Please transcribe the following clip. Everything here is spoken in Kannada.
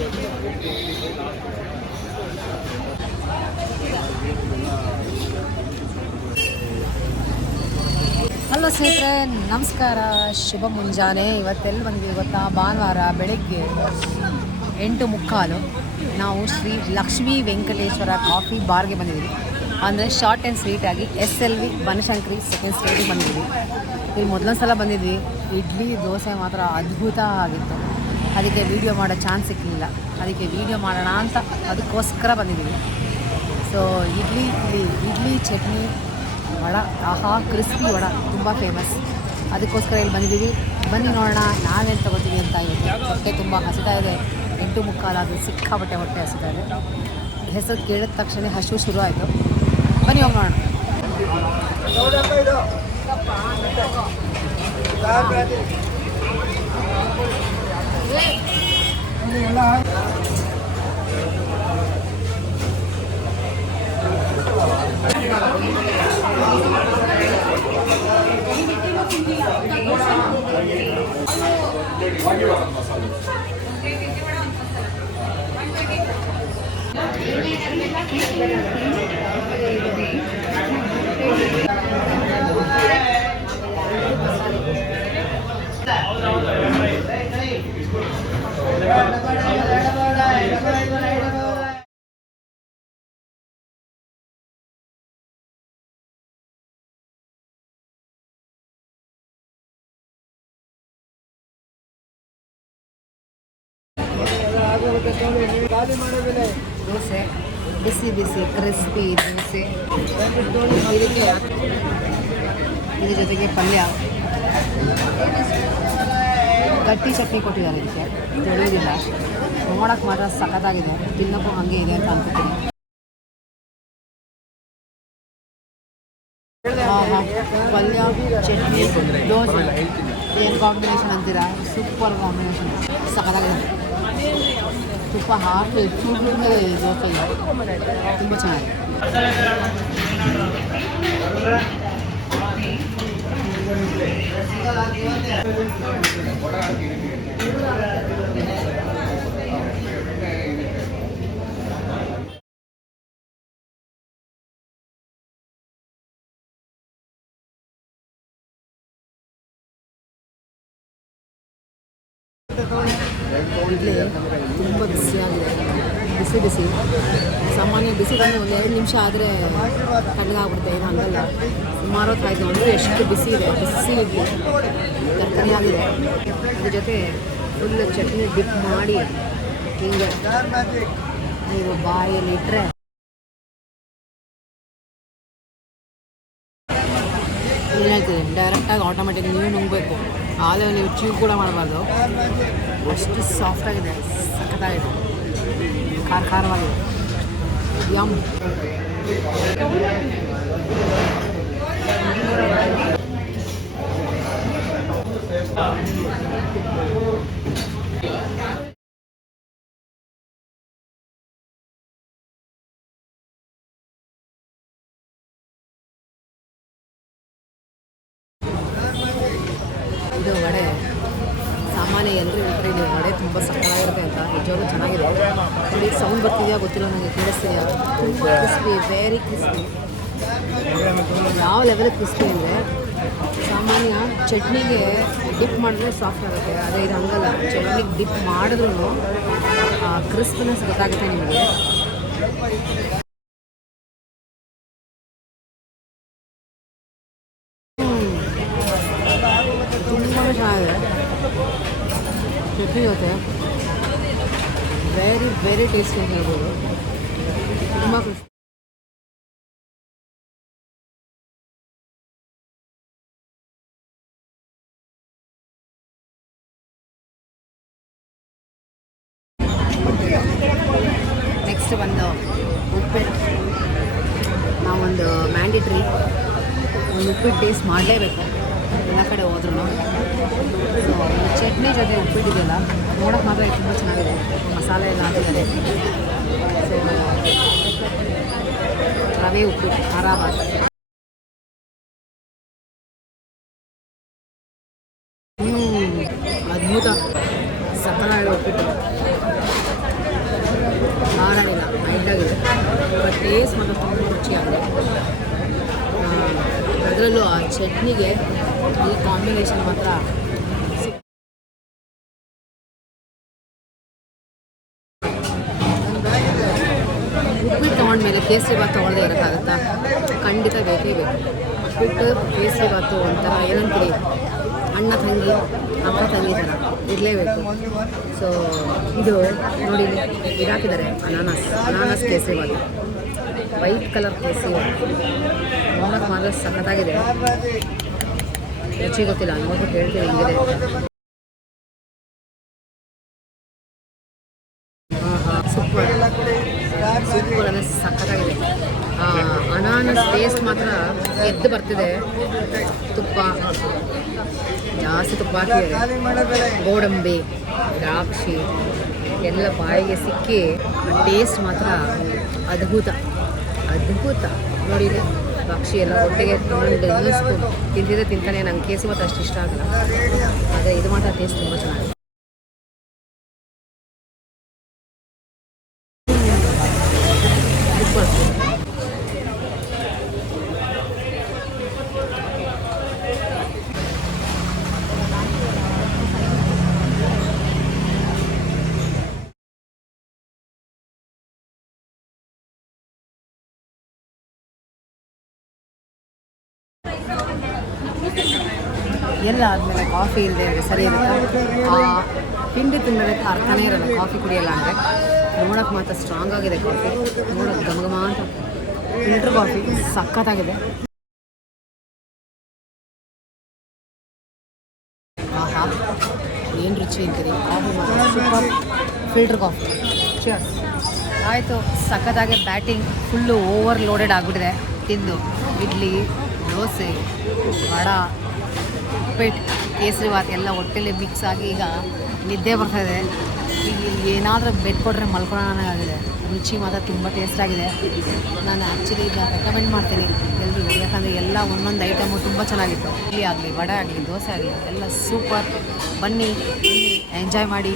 ಹಲೋ ಸ್ನೇಹಿತರೆ, ನಮಸ್ಕಾರ, ಶುಭ ಮುಂಜಾನೆ. ಇವತ್ತೆಲ್ಲಿ ಬಂದಿದ್ದೀವಿ ಗೊತ್ತಾ? ಭಾನುವಾರ ಬೆಳಗ್ಗೆ 8:45 ನಾವು ಶ್ರೀ ಲಕ್ಷ್ಮೀ ವೆಂಕಟೇಶ್ವರ ಕಾಫಿ ಬಾರ್ಗೆ ಬಂದಿದ್ದೀವಿ. ಅಂದರೆ ಶಾರ್ಟ್ ಆ್ಯಂಡ್ ಸ್ವೀಟಾಗಿ SLV ಬನಶಂಕರಿ ಸೆಕೆಂಡ್ ಸ್ಟೇಜಿಗೆ ಬಂದಿದ್ದೀವಿ. ಇಲ್ಲಿ ಮೊದಲೊಂದು ಸಲ ಬಂದಿದ್ವಿ. ಇಡ್ಲಿ ದೋಸೆ ಮಾತ್ರ ಅದ್ಭುತ ಆಗಿತ್ತು. ಅದಕ್ಕೆ ವೀಡಿಯೋ ಮಾಡೋ ಚಾನ್ಸ್ ಸಿಕ್ಕಲಿಲ್ಲ. ಅದಕ್ಕೆ ವೀಡಿಯೋ ಮಾಡೋಣ ಅಂತ ಅದಕ್ಕೋಸ್ಕರ ಬಂದಿದ್ದೀವಿ. ಸೊ ಇಡ್ಲಿ ಚಟ್ನಿ ವಡ, ಆಹಾ, ಕ್ರಿಸ್ಪಿ ವಡ ತುಂಬ ಫೇಮಸ್. ಅದಕ್ಕೋಸ್ಕರ ಇಲ್ಲಿ ಬಂದಿದ್ದೀವಿ. ಬನ್ನಿ ನೋಡೋಣ ನಾವೇನು ತೊಗೋತೀವಿ ಅಂತ. ಇವತ್ತು ಹೊಟ್ಟೆ ತುಂಬ ಹಸಿತಾ ಇದೆ. 8:45 ಸಿಕ್ಕಾಬಟ್ಟೆ ಹೊಟ್ಟೆ ಹಸಿತಾ ಇದೆ. ಹೆಸರು ಕೇಳಿದ ತಕ್ಷಣ ಹಸು ಶುರು ಆಯಿತು. ಬನ್ನಿ ಹೋಗೋಣ. ದೋಸೆ ಬಿಸಿ ಬಿಸಿ ಕ್ರಿಸ್ಪಿ ದೋಸೆ, ಇದಕ್ಕೆ ಇದ್ರ ಜೊತೆಗೆ ಪಲ್ಯ, ಗಟ್ಟಿ ಚಟ್ನಿ ಕೊಟ್ಟಿದ್ದಾರೆ. ಇದಕ್ಕೆ ತೊಳೆಯೋದಿಲ್ಲ. ನೋಡೋಕ್ಕೆ ಮಾತ್ರ ಸಖತ್ತಾಗಿದೆ. ತಿನ್ನೋಕ್ಕೂ ಹಾಗೆ ಇದೆ ಅಂತ ಅನ್ಕೋತೀನಿ. ಪಲ್ಯ, ಚಟ್ನಿ, ದೋಸೆ ಏನು ಕಾಂಬಿನೇಷನ್ ಅಂತೀರಾ? ಸೂಪರ್ ಕಾಂಬಿನೇಷನ್, ಸಖತ್ತಾಗಿದೆ. ತುಪ್ಪ ಹಾಕಿ ಚೂಡಿದ್ರೆ ದೋಸೆ ತುಂಬ ಚೆನ್ನಾಗಿದೆ. ಇಡ್ಲಿ ತುಂಬ ಬಿಸಿಯಾಗಿದೆ. ಬಿಸಿ ಸಾಮಾನ್ಯ ಬಿಸಿ ಬಂದು ಒಂದು 2 ನಿಮಿಷ ಆದರೆ ಕಣ್ಣಾಗ್ಬಿಡುತ್ತೆ. ಏನು ಹಂಗಲ್ಲ, ಸುಮಾರು ಹೊತ್ತು ಆಯಿತು. ಅಂದರೆ ಎಷ್ಟು ಬಿಸಿ ಇದೆ. ಬಿಸಿ ಇಡ್ಲಿ ತರಕಾರಿ ಆಗಿದೆ. ಅದ್ರ ಜೊತೆ ಫುಲ್ ಚಟ್ನಿ ಡಿಪ್ ಮಾಡಿ ಹಿಂಗೆ ನೀವು ಬಾಯಲ್ಲಿ ಇಟ್ಟರೆ ಹೇಳ್ತೀವಿ ಡೈರೆಕ್ಟಾಗಿ ಆಟೋಮೆಟಿಕ್ ನೀವು ನುಂಗಬೇಕು. ಆಮೇಲೆ ನೀವು ಚೀವ್ ಕೂಡ ಮಾಡಬಾರ್ದು. ಅಷ್ಟು ಸಾಫ್ಟಾಗಿದೆ, ಸಖತ್ತಾಗಿದೆ, ಖಾರವಾಗಿದೆ. ಯಮ್. ಇದು ವಡೆ ಸಾಮಾನ್ಯ ಎಲ್ಲರೂ ಹೇಳ್ತಾರೆ ಇದು ವಡೆ ತುಂಬ ಸಕ್ಕತ್ತಾಗಿರುತ್ತೆ ಅಂತ. ನಿಜವಾಗ್ಲೂ ಚೆನ್ನಾಗಿದೆ. ನೋಡಿ ಸೌಂಡ್ ಬರ್ತಿದೆಯಾ ಗೊತ್ತಿಲ್ಲ ನನಗೆ, ಕೇಳಿಸ್ತಿದೆಯಾ? Crispy, very crispy. ಯಾವ ಲೆವೆಲ್ ಕ್ರಿಸ್ಪಿ ಅಂದರೆ ಸಾಮಾನ್ಯ ಚಟ್ನಿಗೆ ಡಿಪ್ ಮಾಡಿದ್ರೆ ಸಾಫ್ಟ್ ಆಗುತ್ತೆ. ಅದೇ ಇದು ಹಂಗಲ್ಲ. ಚಟ್ನಿಗೆ ಡಿಪ್ ಮಾಡಿದ್ರೂ ಕ್ರಿಸ್ಪಿನೆಸ್ ಗೊತ್ತಾಗುತ್ತೆ ನಿಮಗೆ. ತುಂಬಾ ಚೆನ್ನಾಗಿದೆ. ಚಟ್ನಿ ಜೊತೆ ವೆರಿ ಟೇಸ್ಟಿ ಅಂತ ಹೇಳ್ಬೋದು. ತುಂಬ ಕ್ರಿಸ್ಪಿ. ನೆಕ್ಸ್ಟ್ ಬಂದು ಉಪ್ಪಿಟ್ಟು. ನಾವೊಂದು ಮ್ಯಾಂಡೇಟ್ರಿ ಒಂದು ಉಪ್ಪಿಟ್ಟು ಟೇಸ್ಟ್ ಮಾಡಲೇಬೇಕು ಎಲ್ಲ ಕಡೆ ಹೋದ್ರೂ. ಸೊ ಚಟ್ನಿ ಜೊತೆ ಉಪ್ಪಿಟ್ಟಿದೆಯಲ್ಲ, ನೋಡೋಕ್ಕೆ ಮಾತ್ರ ತುಂಬ ಚೆನ್ನಾಗಿದೆ. ಮಸಾಲೆ ಎಲ್ಲ ಹಾಕಿದ್ದಾರೆ. ಸೊ ರವೆ ಉಪ್ಪಿಟ್ಟು ಖಾರಾಬಾತ್. ಅದ್ಭುತ, ಸಕ್ಕತ್ತಾಗಿದೆ ಉಪ್ಪಿಟ್ಟು. ಲೈಟಾಗಿದೆ, ಬಟ್ ಟೇಸ್ಟ್ ಮಾತ್ರ ತುಂಬ ರುಚಿಯಾಗಿದೆ. ಅದರಲ್ಲೂ ಆ ಚಟ್ನಿಗೆ ಈ ಕಾಂಬಿನೇಷನ್ ಮಾತ್ರ ಉಪ್ಪಿಟ್ಟು ತೊಗೊಂಡ್ಮೇಲೆ ಕೇಸರಿ ಬಾತ್ ತೊಗೊಳ್ಳದೆ ಇರೋಕ್ಕಾಗುತ್ತಾ? ಖಂಡಿತ ಬೇಕೇ ಬೇಕು. ಉಪ್ಪಿಟ್ಟು ಕೇಸರಿ ಬಾತು ಒಂಥರ ಏನಂತೀರಿ, ಅಣ್ಣ ತಂಗಿ ಅಕ್ಕ ತಂಗಿ ಥರ ಇರಲೇಬೇಕು. ಸೊ ಇದು ನೋಡಿ, ಇದಾಕಿದ್ದಾರೆ ಅನಾನಸ್ ಕೇಸರಿ ಬಾತು, ವೈಟ್ ಕಲರ್ ಕೇಸರಿ ಬಾತು ನೋಡೋಕೆ ಮಾತ್ರ ಸಖತ್ತಾಗಿದೆ. ರುಚಿ ಗೊತ್ತಿಲ್ಲ, ನೋಡ್ಬಿಟ್ಟು ಹೇಳ್ತೀನಿ ಹೆಂಗಿದೆ. ಸೂಪರ್ ಅಂದರೆ ಸಖತ್ತಾಗಿದೆ. ಅನಾನಸ್ ಟೇಸ್ಟ್ ಮಾತ್ರ ಎದ್ದು ಬರ್ತಿದೆ. ತುಪ್ಪ ಜಾಸ್ತಿ ತುಪ್ಪ ಹಾಕಿದ್ದಾರೆ, ಗೋಡಂಬಿ ದ್ರಾಕ್ಷಿ ಎಲ್ಲ ಬಾಯಿಗೆ ಸಿಕ್ಕಿ ಟೇಸ್ಟ್ ಮಾತ್ರ ಅದ್ಭುತ ನೋಡಿ. ದ್ರಾಕ್ಷಿ ಎಲ್ಲ ಒಟ್ಟಿಗೆ ಇನ್ನೊಂದು ಸ್ಪೂನ್ ತಿಂತಾನೆ. ನಂಗೆ ಕೇಸರಿ ಬಾತ್ ಅಷ್ಟು ಇಷ್ಟ ಆಗಲ್ಲ, ಆದರೆ ಇದು ಮಾತ್ರ ಟೇಸ್ಟ್ ತುಂಬ ಚೆನ್ನಾಗಿದೆ. ಎಲ್ಲ ಆದಮೇಲೆ ಕಾಫಿ ಇಲ್ಲದೆ ಇದ್ರೆ ಸರಿ ಇರುತ್ತೆ. ತಿಂಡಿ ತಿನ್ನೋದಕ್ಕೆ ಅರ್ಥನೇ ಇರಲ್ಲ ಕಾಫಿ ಕುಡಿಯಲ್ಲ ಅಂದರೆ. ನೋಡೋಕೆ ಮಾತ್ರ ಸ್ಟ್ರಾಂಗ್ ಆಗಿದೆ ಕಾಫಿ, ನೋಡೋಕೆ ಘಮ ಅಂತ ಫಿಲ್ಟರ್ ಕಾಫಿ ಸಖತ್ತಾಗಿದೆ. ಆಹಾ, ಏನು ರುಚಿ ಅಂತೀರಿ, ಕಾಫಿ ಮಾತ್ರ ಸೂಪರ್. Filter coffee cheers. ಆಯಿತು, ಸಖತ್ತಾಗಿ ಬ್ಯಾಟಿಂಗ್ ಫುಲ್ಲು ಓವರ್ ಲೋಡೆಡ್ ಆಗಿಬಿಟ್ಟಿದೆ. ತಿಂದು ಇಡ್ಲಿ, ದೋಸೆ, ವಡ, ಉಪ್ಪಿಟ್ಟು, ಕೇಸರಿ ಬಾತ್ ಎಲ್ಲ ಹೊಟ್ಟೆಲಿ ಮಿಕ್ಸ್ ಆಗಿ ಈಗ ನಿದ್ದೆ ಬರ್ತಾಯಿದೆ. ಈಗ ಏನಾದರೂ ಬೆಡ್ ಕೊಟ್ಟರೆ ಮಲ್ಕೊಳ್ಳೋಣಾಗಿದೆ. ರುಚಿ ಮಾತ್ರ ತುಂಬ ಟೇಸ್ಟ್ ಆಗಿದೆ. ನಾನು ಆ್ಯಕ್ಚುಲಿ ಈಗ ರೆಕಮೆಂಡ್ ಮಾಡ್ತೀನಿ ಎಲ್ರಿಗೂ, ಯಾಕಂದರೆ ಎಲ್ಲ ಒಂದೊಂದು ಐಟಮು ತುಂಬ ಚೆನ್ನಾಗಿತ್ತು. ಇಡ್ಲಿ ಆಗಲಿ, ವಡೆ ಆಗಲಿ, ದೋಸೆ ಆಗಲಿ ಎಲ್ಲ ಸೂಪರ್. ಬನ್ನಿ ಎಂಜಾಯ್ ಮಾಡಿ.